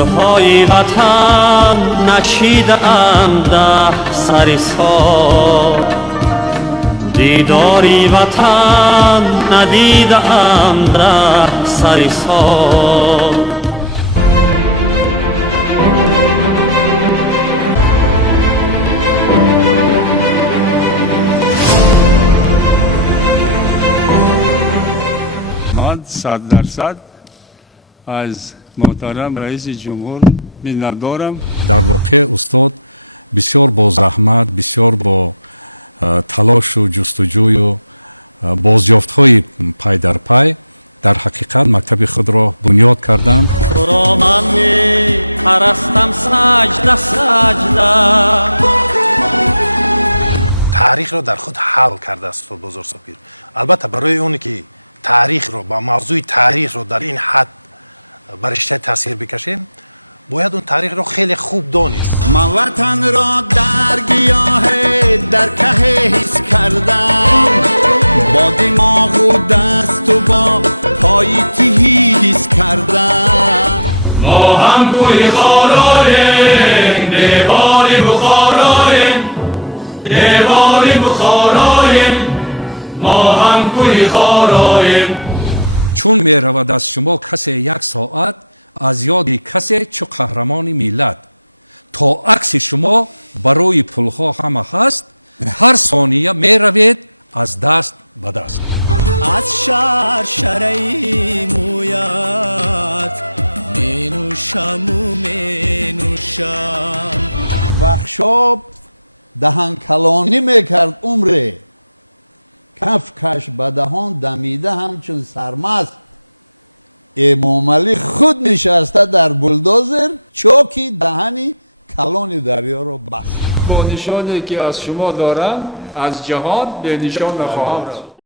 گلهای وطن نشیدم ده سر سال، دیداری وطن ندیدم ده سر سال. من 100% از محترم رئیس جمهور می‌دارم. در واقع استاد بسیار با زحمت، بسیار با تلاش و جستجوی و بازیافت‌های پای در پای در حقیقت مکتب خود را بنیاد کردند. تو را من می‌پرستم سجده سجده. تاریخ را در خود حل کرده است بزرگ سپیر. البته برای اونی که تاریخ رو با موضوع تاریخ رو در این حد برشته تاثیر بکشیم، باید اون تاریخ رو خیلی خوب دانست. من وطن را در گیاه در که حس کردم، با دماغ و دست و با پای حس کردم. ما هم کوی خارایم، دیواری بخارایم، دیواری بخارایم، ما هم کوی خارایم. چون می رود از شما کسی یک ساعت از یاد کسی چو قهرمان ملت، تا عکس شما برای پلها همه هست، هر ثانیه می روید از دست به دست. از شرشره مویت می نوشم و می نوشم. وخشاب دهن کلانی میکرد عمره، کف کش به دهان دمیده همچون سرمست. امام علی خود نشسته در بلدوزر چوکی دهنی کلان دریا رو بست. با نشانی که از شما دارم از جهان به نشان نخواهم رفت.